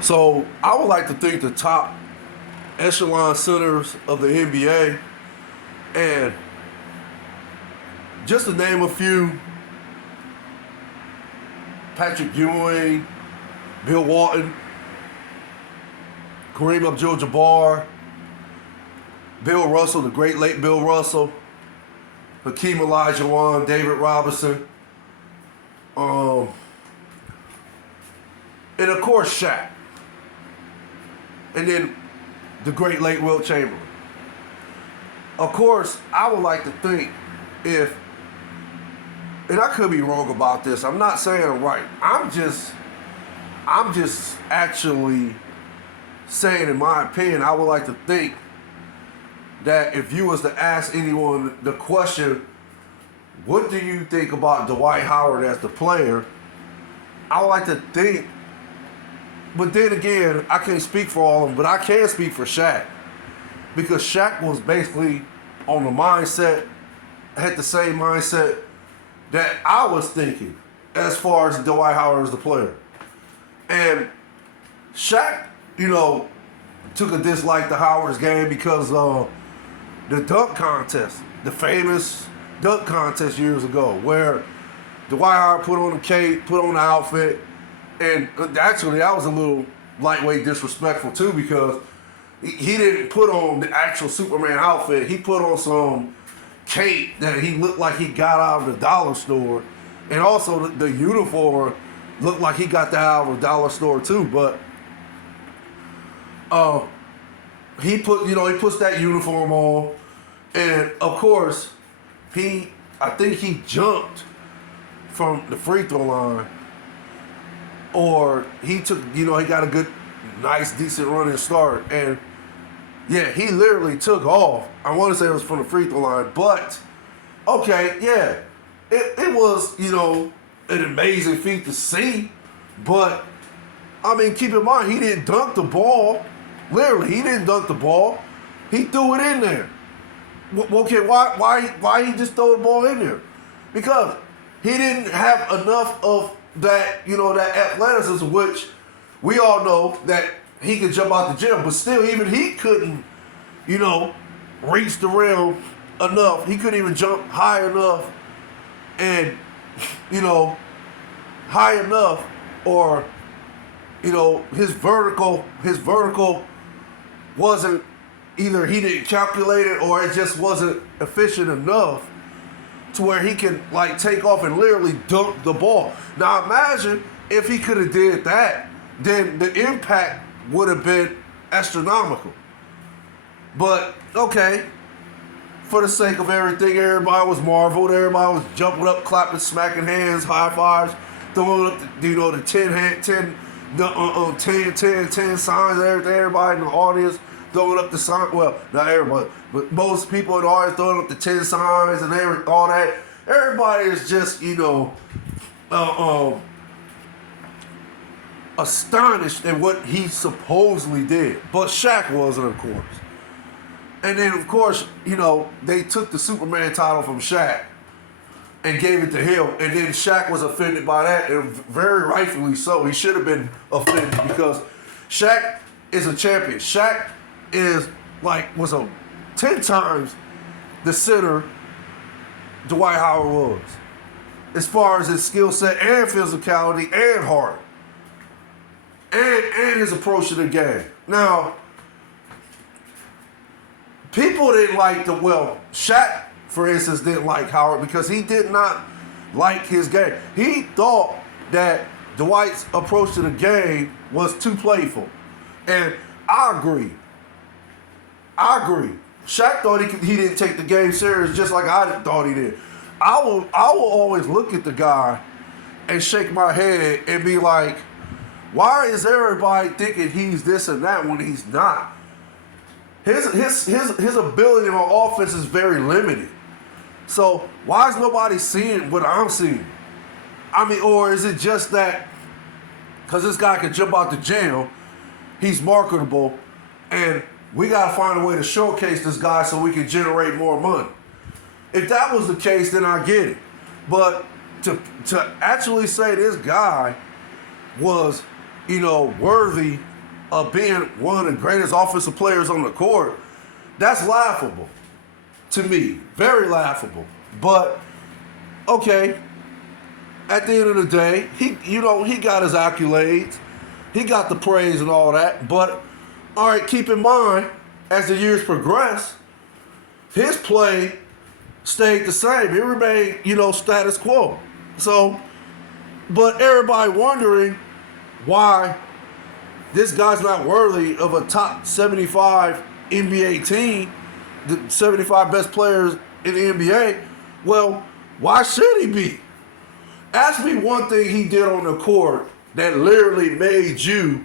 So I would like to think the top echelon centers of the NBA, and just to name a few: Patrick Ewing, Bill Walton, Kareem Abdul-Jabbar, Bill Russell, the great late Bill Russell, Hakeem Olajuwon, David Robinson, um, and of course Shaq, and then the great late Wilt Chamberlain. Of course, I would like to think if, and I could be wrong about this. I'm not saying I'm right. I'm just actually saying, in my opinion, I would like to think that if you was to ask anyone the question, what do you think about Dwight Howard as the player? I would like to think, but then again, I can't speak for all of them, but I can speak for Shaq. Because Shaq was basically on the mindset, had the same mindset that I was thinking as far as Dwight Howard as the player. And Shaq, took a dislike to Howard's game because the dunk contest, the famous dunk contest years ago, where Dwight Howard put on the cape, put on the outfit, and actually that was a little lightweight disrespectful too, because he didn't put on the actual Superman outfit. He put on some cape that he looked like he got out of the dollar store, and also the uniform looked like he got that out of the dollar store too. But he puts that uniform on, and of course I think he jumped from the free throw line, or he took, he got a good, nice, decent running start, and yeah, he literally took off. I want to say it was from the free throw line, but okay, yeah, it was, an amazing feat to see, but I mean, keep in mind, he didn't dunk the ball. Literally, he didn't dunk the ball. He threw it in there. Okay, why he just throw the ball in there? Because he didn't have enough of that, that athleticism, which we all know that he could jump out the gym, but still, even he couldn't, reach the rim enough. He couldn't even jump high enough, and, high enough, or, his vertical wasn't, either he didn't calculate it or it just wasn't efficient enough to where he can take off and literally dunk the ball. Now imagine if he could have did that, then the impact would have been astronomical. But okay, for the sake of everything, everybody was marveled. Everybody was jumping up, clapping, smacking hands, high fives, throwing up the 10 signs. Everybody in the audience throwing up the sign. Well, not everybody, but most people in the audience throwing up the 10 signs and all that. Everybody is just astonished at what he supposedly did. But Shaq wasn't, of course. And then, of course, they took the Superman title from Shaq and gave it to him. And then Shaq was offended by that, and very rightfully so. He should have been offended because Shaq is a champion. Shaq was 10 times the center Dwight Howard was, as far as his skill set and physicality and heart. And his approach to the game. Now, people didn't Shaq, for instance, didn't like Howard because he did not like his game. He thought that Dwight's approach to the game was too playful. And I agree. Shaq thought he didn't take the game serious just like I thought he did. I will always look at the guy and shake my head and be like, why is everybody thinking he's this and that when he's not? His ability on offense is very limited. So why is nobody seeing what I'm seeing? I mean, or is it just that because this guy can jump out the gym, he's marketable, and we got to find a way to showcase this guy so we can generate more money? If that was the case, then I get it. But to actually say this guy was worthy of being one of the greatest offensive players on the court, that's laughable to me. Very laughable. But, okay, at the end of the day, he got his accolades. He got the praise and all that. But, all right, keep in mind, as the years progress, his play stayed the same. It remained, status quo. So, but everybody wondering why this guy's not worthy of a top 75 NBA team, the 75 best players in the NBA. Well, why should he be? Ask me one thing he did on the court that literally made you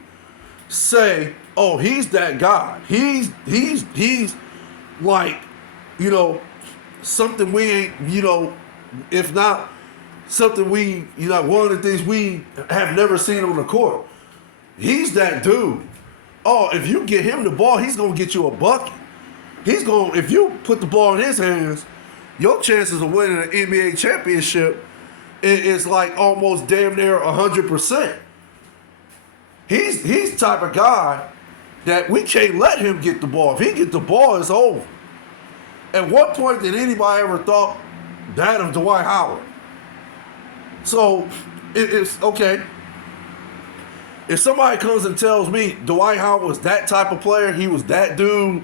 say, oh, he's that guy. He's like, something we ain't, if not something we, one of the things we have never seen on the court. He's that dude. Oh, if you get him the ball, he's going to get you a bucket. If you put the ball in his hands, your chances of winning an NBA championship is like almost damn near 100%. He's the type of guy that we can't let him get the ball. If he get the ball, it's over. At what point did anybody ever thought that of Dwight Howard? So, it's okay. If somebody comes and tells me Dwight Howard was that type of player, he was that dude,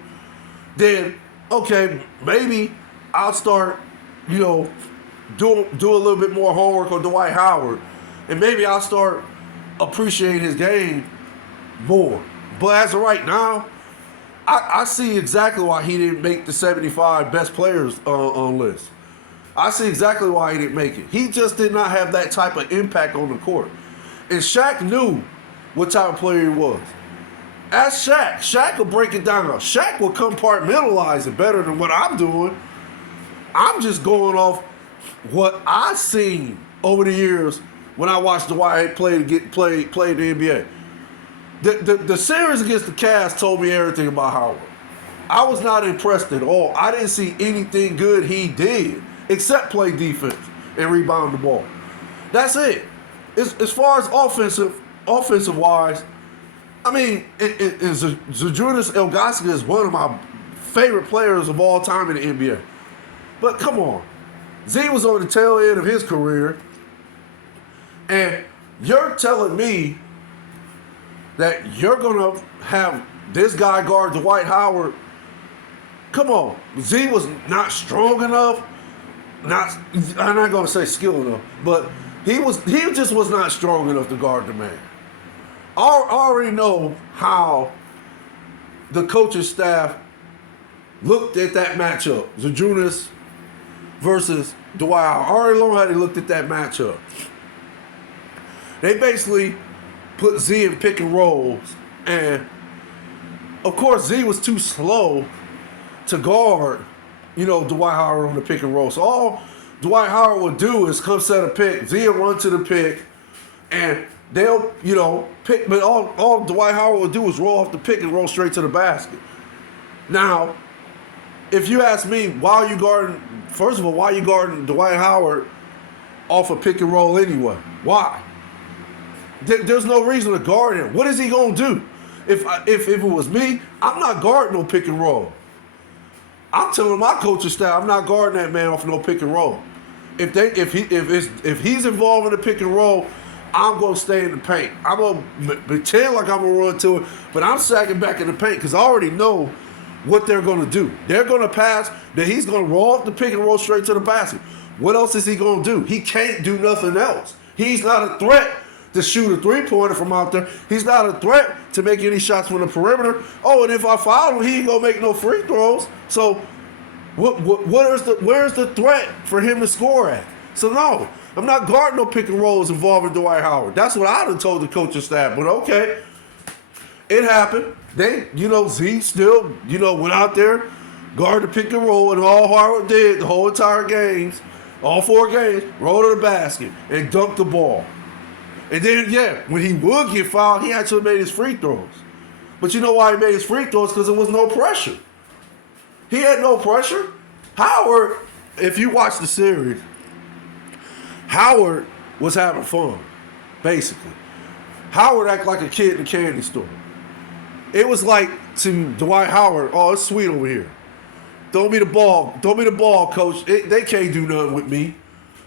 then, okay, maybe I'll start, do a little bit more homework on Dwight Howard, and maybe I'll start appreciating his game more. But as of right now, I see exactly why he didn't make the 75 best players on list. I see exactly why he didn't make it. He just did not have that type of impact on the court. And Shaq knew what type of player he was. Ask Shaq. Shaq will break it down. Shaq will compartmentalize it better than what I'm doing. I'm just going off what I've seen over the years when I watched Dwight play in the NBA. The series against the Cavs told me everything about Howard. I was not impressed at all. I didn't see anything good he did except play defense and rebound the ball. That's it. As far as offensive wise, I mean, Zydrunas Ilgauskas is one of my favorite players of all time in the NBA. But come on. Z was on the tail end of his career, and you're telling me that you're going to have this guy guard Dwight Howard? Come on. Z was not strong enough. I'm not going to say skilled enough, but he just was not strong enough to guard the man. I already know how the coaching staff looked at that matchup, Zydrunas versus Dwight Howard. I already know how they looked at that matchup. They basically put Z in pick and rolls, and of course Z was too slow to guard, Dwight Howard on the pick and roll. So all Dwight Howard would do is come set a pick, Z will run to the pick, and they'll, pick, but all Dwight Howard would do is roll off the pick and roll straight to the basket. Now, if you ask me, why are you guarding Dwight Howard off a pick and roll anyway? Why? There's no reason to guard him. What is he going to do? If it was me, I'm not guarding no pick and roll. I'm telling my coaching staff, I'm not guarding that man off no pick and roll. If he's involved in the pick and roll, I'm going to stay in the paint. I'm going to pretend like I'm going to run to it, but I'm sagging back in the paint because I already know what they're going to do. They're going to pass, then he's going to roll off the pick and roll straight to the basket. What else is he going to do? He can't do nothing else. He's not a threat to shoot a three-pointer from out there. He's not a threat to make any shots from the perimeter. Oh, and if I foul him, he ain't going to make no free throws. So where's the threat for him to score at? So no, I'm not guarding no pick and rolls involving Dwight Howard. That's what I done told the coaching staff. But okay, it happened. They, Z still, went out there, guarded the pick and roll, and all Howard did the whole entire games, all 4 games, roll to the basket and dunk the ball. And then, when he would get fouled, he actually made his free throws. But you know why he made his free throws? Because there was no pressure. He had no pressure. Howard, if you watch the series, Howard was having fun, basically. Howard acted like a kid in a candy store. It was like to Dwight Howard, oh, it's sweet over here. Throw me the ball. Throw me the ball, coach. They can't do nothing with me.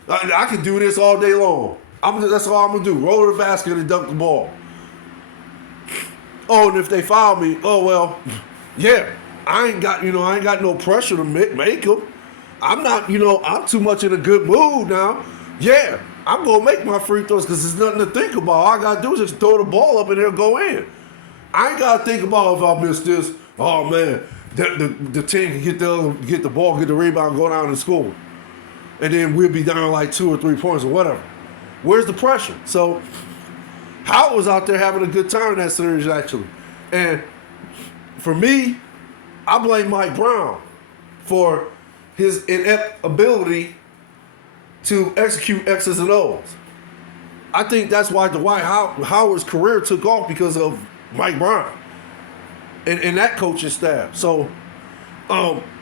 I can do this all day long. That's all I'm going to do. Roll to the basket and dunk the ball. Oh, and if they foul me, oh, well, yeah. I ain't got no pressure to make them. I'm not, I'm too much in a good mood now. Yeah, I'm going to make my free throws because there's nothing to think about. All I got to do is just throw the ball up and it'll go in. I ain't got to think about if I miss this. Oh, man, the team can get the ball, get the rebound, go down and score. And then we'll be down like 2 or 3 points or whatever. Where's the pressure? So Howard was out there having a good time in that series, actually. And for me, I blame Mike Brown for his inability to execute X's and O's. I think that's why Dwight Howard's career took off because of Mike Brown and that coaching staff. So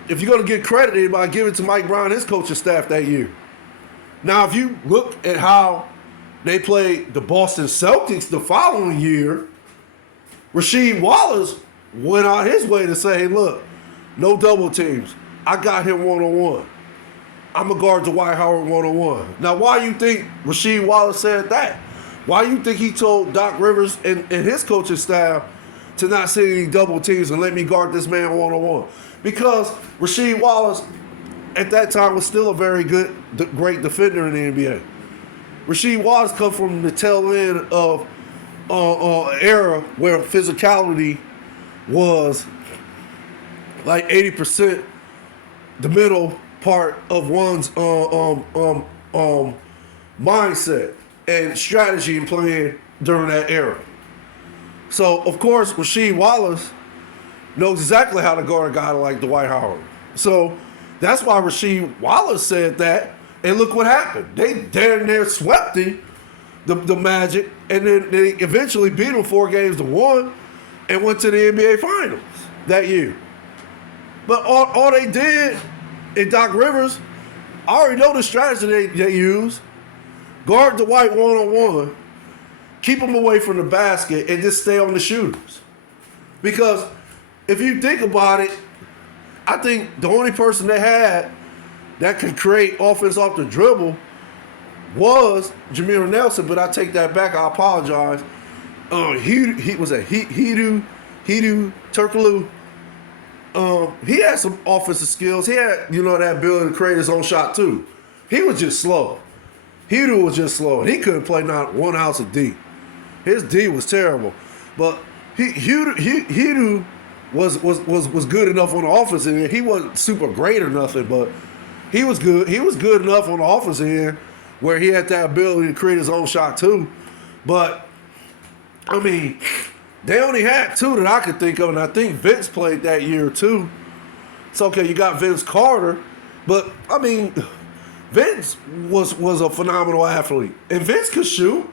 if you're going to get credit to anybody, give it to Mike Brown and his coaching staff that year. Now, if you look at how they played the Boston Celtics the following year, Rasheed Wallace went out his way to say, hey, look, no double teams. I got him one-on-one. I'm going to guard Dwight Howard one-on-one. Now, why you think Rasheed Wallace said that? Why you think he told Doc Rivers and his coaching staff to not send any double teams and let me guard this man one-on-one? Because Rasheed Wallace, at that time, was still a very great defender in the NBA. Rasheed Wallace come from the tail end of era where physicality was like 80% the middle part of one's mindset and strategy in playing during that era. So, of course, Rasheed Wallace knows exactly how to guard a guy like Dwight Howard. So, that's why Rasheed Wallace said that, and look what happened. They damn near swept the Magic, and then they eventually beat them 4-1 and went to the NBA Finals that year. But all they did in Doc Rivers, I already know the strategy they use. Guard Dwight one-on-one, keep him away from the basket, and just stay on the shooters. Because if you think about it, I think the only person they had that could create offense off the dribble was Jameer Nelson, but I take that back. I apologize. He was a Hedo Turkoglu. He had some offensive skills. He had, that ability to create his own shot too. He was just slow. Hedo was just slow. He couldn't play not 1 ounce of D. His D was terrible. But Hedo was good enough on the offense end. He wasn't super great or nothing, but he was good. He was good enough on the offense end where he had that ability to create his own shot too. But I mean, they only had 2 that I could think of, and I think Vince played that year too. It's okay, you got Vince Carter, but I mean, Vince was a phenomenal athlete, and Vince could shoot.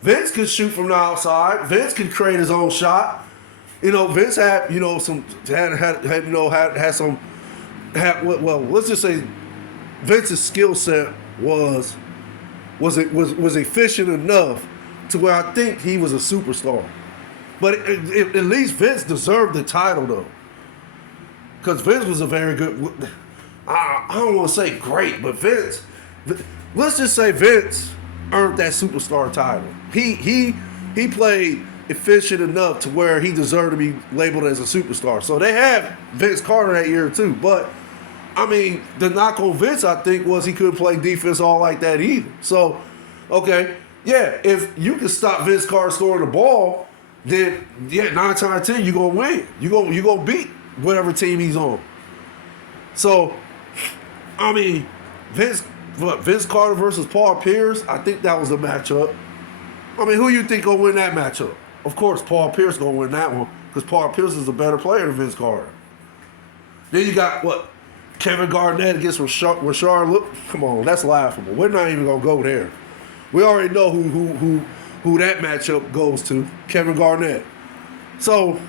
Vince could shoot from the outside. Vince could create his own shot. Vince had let's just say Vince's skill set was efficient enough to where I think he was a superstar. But at least Vince deserved the title, though. Because Vince was a very good, I don't want to say great, but let's just say Vince earned that superstar title. He played efficient enough to where he deserved to be labeled as a superstar. So they had Vince Carter that year, too. But, I mean, the knock on Vince, I think, was he couldn't play defense all like that either. So, okay, yeah, if you can stop Vince Carter scoring the ball, then, 9 times out of 10, you're going to win. You're going to beat whatever team he's on. So, I mean, Vince Carter versus Paul Pierce, I think that was the matchup. I mean, who you think going to win that matchup? Of course, Paul Pierce going to win that one because Paul Pierce is a better player than Vince Carter. Then you got, Kevin Garnett against Rashard. Look, come on, that's laughable. We're not even going to go there. We already know who that matchup goes to, Kevin Garnett. So,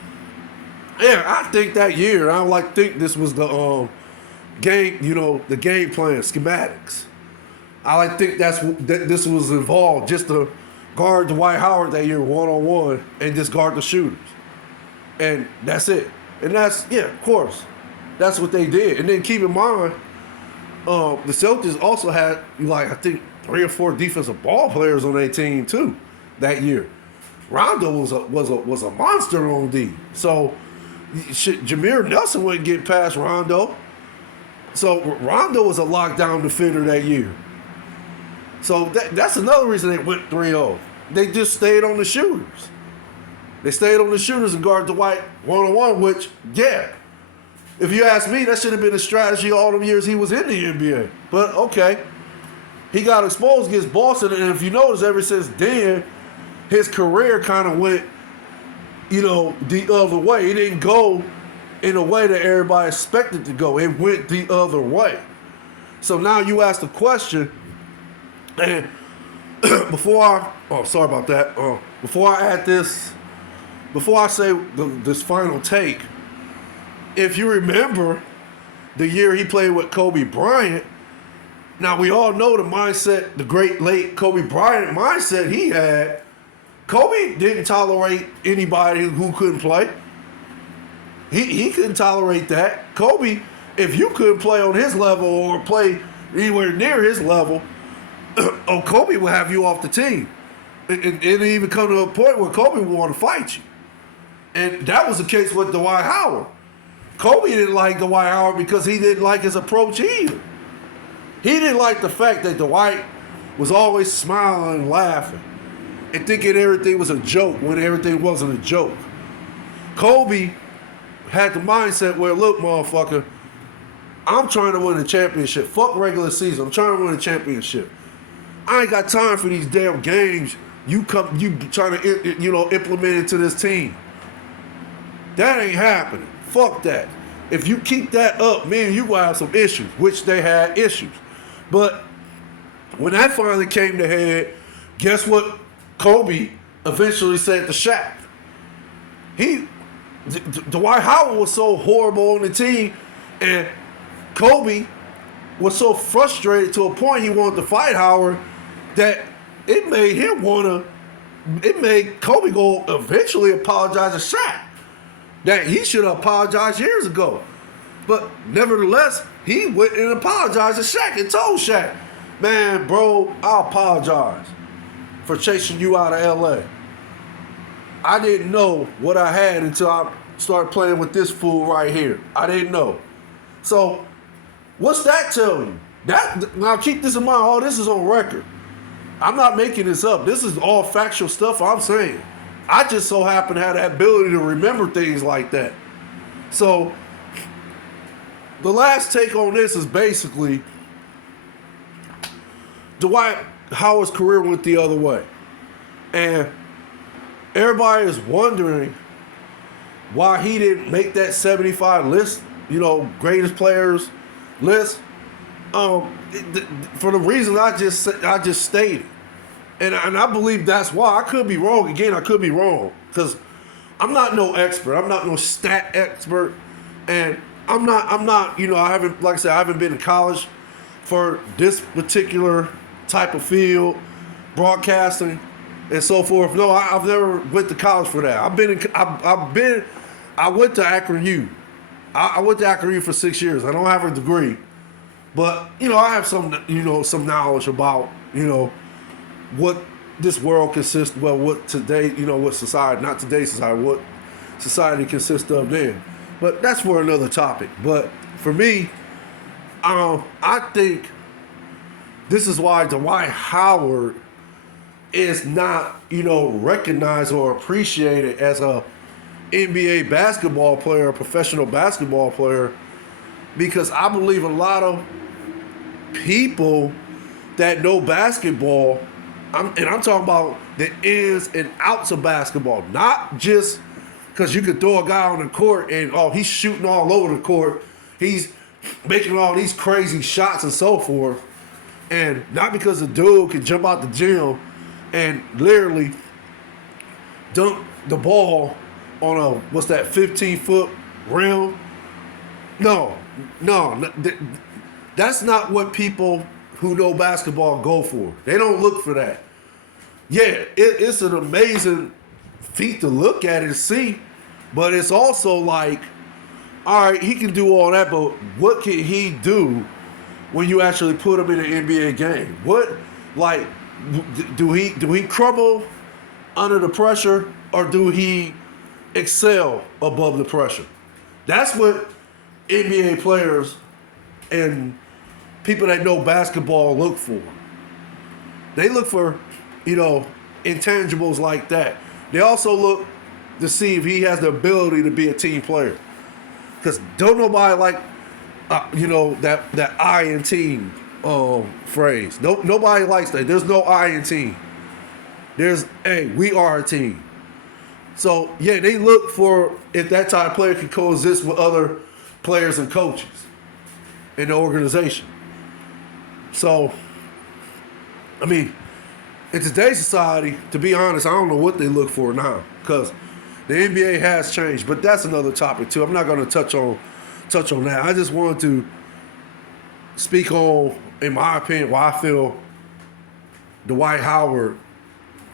yeah, I think that year, I think this was the game, the game plan, schematics. I think this was involved just to guard Dwight Howard that year one-on-one and just guard the shooters. And that's it. And that's, yeah, of course. That's what they did. And then keep in mind, the Celtics also had, like, I think 3 or 4 defensive ball players on their team, too, that year. Rondo was a monster on D. So, Jameer Nelson wouldn't get past Rondo. So, Rondo was a lockdown defender that year. So, that's another reason they went 3-0. They just stayed on the shooters. They stayed on the shooters and guarded Dwight one-on-one, which, yeah, if you ask me, that should have been a strategy all them years he was in the NBA. But, okay, he got exposed against Boston, and if you notice, ever since then, his career kind of went, the other way. It didn't go in a way that everybody expected to go. It went the other way. So now you ask the question, and before I add this, before I say this final take, if you remember the year he played with Kobe Bryant, now we all know the mindset, the great late Kobe Bryant mindset he had. Kobe didn't tolerate anybody who couldn't play. He couldn't tolerate that. Kobe, if you couldn't play on his level or play anywhere near his level, Kobe would have you off the team. It even come to a point where Kobe would want to fight you. And that was the case with Dwight Howard. Kobe didn't like Dwight Howard because he didn't like his approach either. He didn't like the fact that Dwight was always smiling and laughing and thinking everything was a joke when everything wasn't a joke. Kobe had the mindset where, look, motherfucker, I'm trying to win a championship. Fuck regular season. I'm trying to win a championship. I ain't got time for these damn games you trying to implement into this team. That ain't happening. Fuck that. If you keep that up, man, you will have some issues, which they had issues. But when that finally came to head, guess what Kobe eventually said to Shaq? Dwight Howard was so horrible on the team, and Kobe was so frustrated to a point he wanted to fight Howard that it made Kobe go eventually apologize to Shaq. That he should have apologized years ago. But nevertheless, he went and apologized to Shaq and told Shaq, man, bro, I apologize for chasing you out of L.A. I didn't know what I had until I started playing with this fool right here. I didn't know. So, what's that tell you? Now keep this in mind, all this is on record. I'm not making this up. This is all factual stuff I'm saying. I just so happen to have the ability to remember things like that. So, the last take on this is basically Dwight Howard's career went the other way. And everybody is wondering why he didn't make that 75 list, greatest players list. For the reason I just stated. And I believe that's why. I could be wrong. Again, I could be wrong. Because I'm not no expert. I'm not no stat expert. And I'm not, I haven't been in college for this particular type of field, broadcasting and so forth. No, I've never went to college for that. I went to Akron U. I went to Akron U for 6 years. I don't have a degree. But, I have some knowledge about, what this world consists of, what today, what society, not today's society, what society consists of then. But that's for another topic. But for me, I think this is why Dwight Howard is not, recognized or appreciated as a NBA basketball player, a professional basketball player, because I believe a lot of people that know basketball, I'm talking about the ins and outs of basketball, not just because you could throw a guy on the court and, he's shooting all over the court, he's making all these crazy shots and so forth, and not because the dude can jump out the gym and literally dunk the ball on a, 15-foot rim. No, that's not what people who know basketball go for. They don't look for that. yeah, it's an amazing feat to look at and see, but it's also like, all right, he can do all that, but what can he do when you actually put him in an NBA game? What, like, do he crumble under the pressure, or do he excel above the pressure? That's what NBA players and people that know basketball look for. They look for, intangibles like that. They also look to see if he has the ability to be a team player. Because don't nobody like, that I in team phrase. Nobody likes that. There's no I in team. There's, hey, we are a team. So, yeah, they look for if that type of player can coexist with other players and coaches in the organization. So, I mean, in today's society, to be honest, I don't know what they look for now, because the NBA has changed. But that's another topic too. I'm not going to touch on that. I just wanted to speak on, in my opinion, why I feel Dwight Howard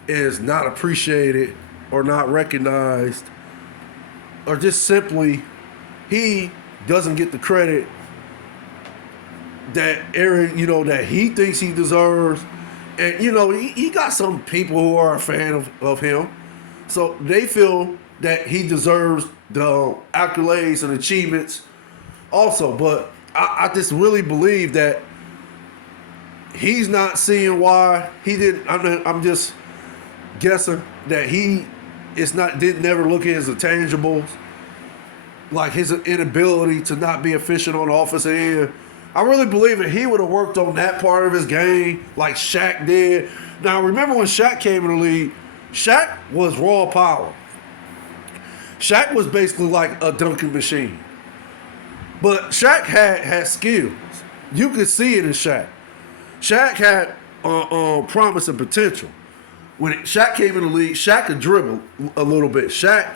is not appreciated or not recognized, or just simply he doesn't get the credit that that he thinks he deserves. And, he got some people who are a fan of him. So they feel that he deserves the accolades and achievements also. But I just really believe that he's not seeing why he didn't. I'm just guessing that he didn't never look at his intangibles, like his inability to not be efficient on the offensive end. I really believe that he would have worked on that part of his game like Shaq did. Now, remember when Shaq came in the league, Shaq was raw power. Shaq was basically like a dunking machine. But Shaq had skills. You could see it in Shaq. Shaq had promise and potential. When Shaq came in the league, Shaq could dribble a little bit. Shaq,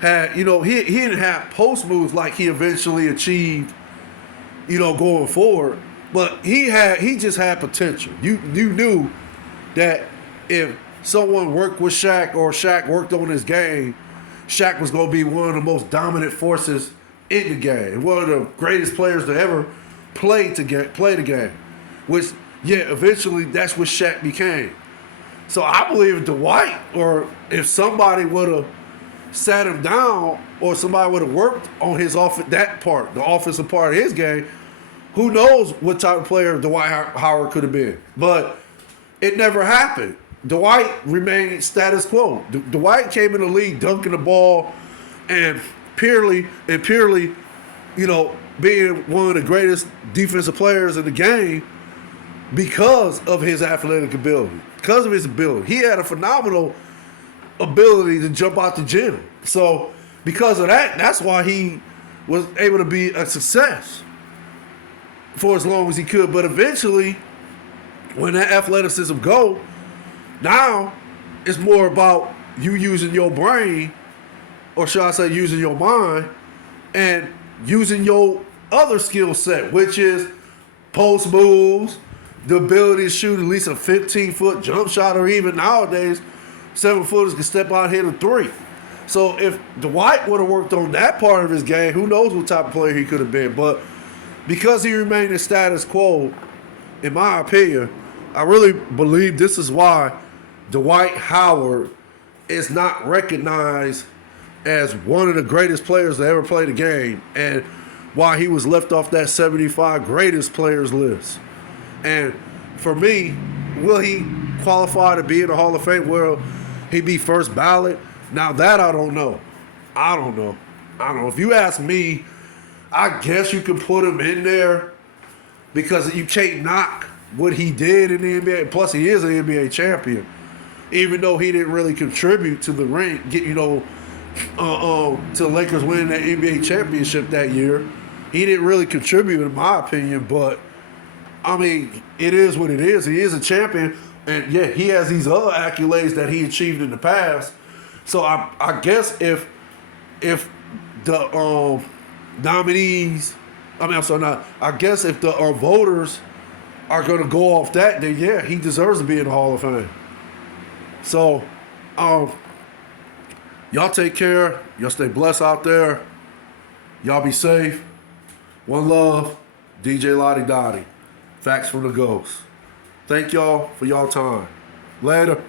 had, he didn't have post moves like he eventually achieved, going forward. But he just had potential. You knew that if someone worked with Shaq or Shaq worked on his game, Shaq was going to be one of the most dominant forces in the game, one of the greatest players to ever play the game. Which, eventually that's what Shaq became. So I believe if Dwight, or if somebody would have sat him down, or somebody would have worked on his the offensive part of his game, who knows what type of player Dwight Howard could have been. But it never happened. Dwight remained status quo. Dwight came in the league dunking the ball and purely, being one of the greatest defensive players in the game because of his athletic ability, because of his ability. He had a phenomenal ability to jump out the gym. So because of that, that's why he was able to be a success for as long as he could. But eventually, when that athleticism go, now it's more about you using your brain, or should I say using your mind, and using your other skill set, which is post moves, the ability to shoot at least a 15-foot jump shot, or even nowadays, 7-footers can step out and hit a three. So if Dwight would have worked on that part of his game, who knows what type of player he could have been. But because he remained in status quo, in my opinion, I really believe this is why Dwight Howard is not recognized as one of the greatest players to ever play the game, and why he was left off that 75 greatest players list. And for me, will he qualify to be in the Hall of Fame? Will he be first ballot? Now that I don't know. I don't know. If you ask me, I guess you can put him in there because you can't knock what he did in the NBA. Plus, he is an NBA champion. Even though he didn't really contribute to the ring, to the Lakers winning that NBA championship that year. He didn't really contribute, in my opinion, but I mean, it is what it is. He is a champion, and yeah, he has these other accolades that he achieved in the past. So I guess if the nominees, I guess if the voters are going to go off that, then yeah, he deserves to be in the Hall of Fame. So, y'all take care. Y'all stay blessed out there. Y'all be safe. One love. DJ Lottie Dottie. Facts from the Ghost. Thank y'all for y'all time. Later.